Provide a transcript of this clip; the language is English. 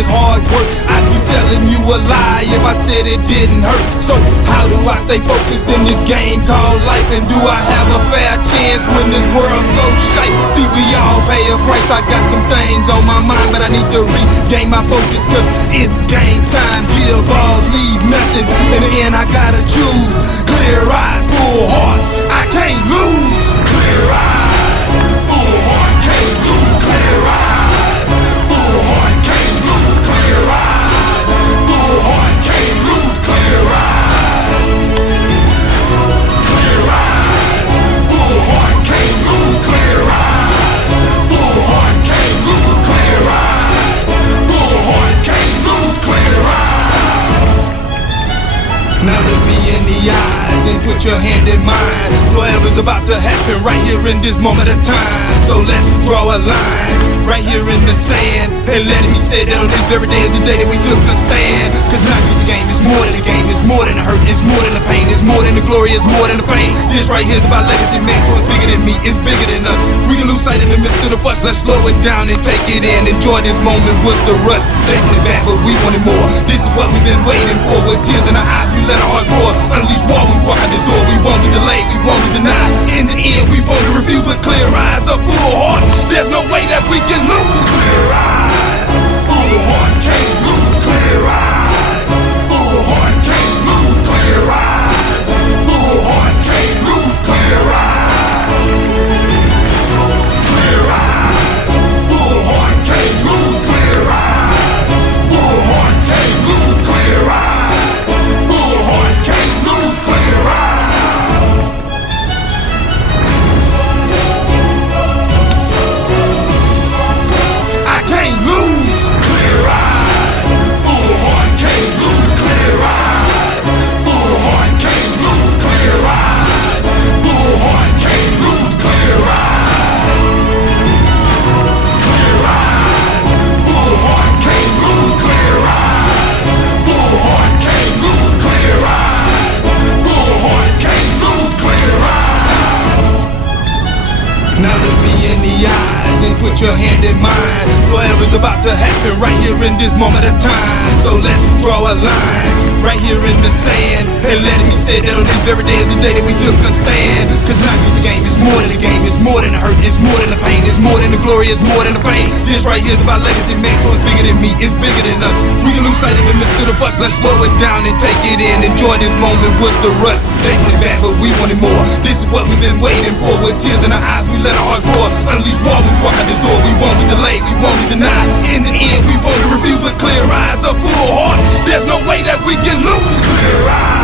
is hard work. I'd be telling you a lie if I said it didn't hurt. So how do I stay focused in this game called life? And do I have a fair chance when this world's so shite? See, we all pay a price. I got some things on my mind, but I need to regain my focus, cause it's game time. Give all, leave nothing. In the end I gotta choose. Clear eyes, full heart, I can't lose. Clear eyes, full heart, can't lose. Clear eyes, full heart, can't lose. Clear eyes, full heart, can't lose. Clear eyes, clear eyes, full heart, can't lose. Clear eyes, full heart, can't lose. Clear eyes, full heart, can't lose. Clear eyes. Now look me in the eyes and put your hand in mine. Forever's about to happen right here in this moment of time. So let's draw a line right here in the sand, and let it be said that on this very day is the day that we took a stand. Cause not just a game, it's more than a game. It's more than the hurt, it's more than the pain. It's more than the glory, it's more than the fame. This right here's about legacy, man, so it's bigger than me, it's bigger than us. We can lose sight in the midst of the fuss. Let's slow it down and take it in. Enjoy this moment, what's the rush? They wanted back, but we wanted more. This is what we've been waiting for. With tears in our eyes, we let our hearts roar. Unleash war when we walk out this door. We won't be delayed, we won't be denied. In the end, we won't refuse with clear eyes, a full heart. There's no way that we can lose. Clear eyes, full heart, can't lose. Clear eyes, full heart, can't lose. Clear eyes, full heart, can't lose. Clear eyes, clear eyes, full heart, can't lose. Clear eyes, full heart, can't lose. Clear eyes, full heart, can't lose. Clear eyes. Now look me in the eyes and put your hand in mine. Forever's about to happen right here in this moment of time. So let's draw a line right here in the sand, and let it be said that on this very day is the day that we took a stand. Cause not just a game, it's more than a game. It's more than the hurt, it's more than the pain. It's more than the glory, it's more than the fame. This right here's about legacy, man, so it's bigger than me, it's bigger than us. We can lose sight in the midst of the fuss. Let's slow it down and take it in. Enjoy this moment, what's the rush? They wanted back, but we wanted more. This is what we've been waiting for. With tears in our eyes, we let our hearts roar. Unleash war when we walk out this door. We won't be delayed, we won't be denied. In the end, we won't refuse with clear eyes, a full heart. There's no way that we can lose. Clear eyes.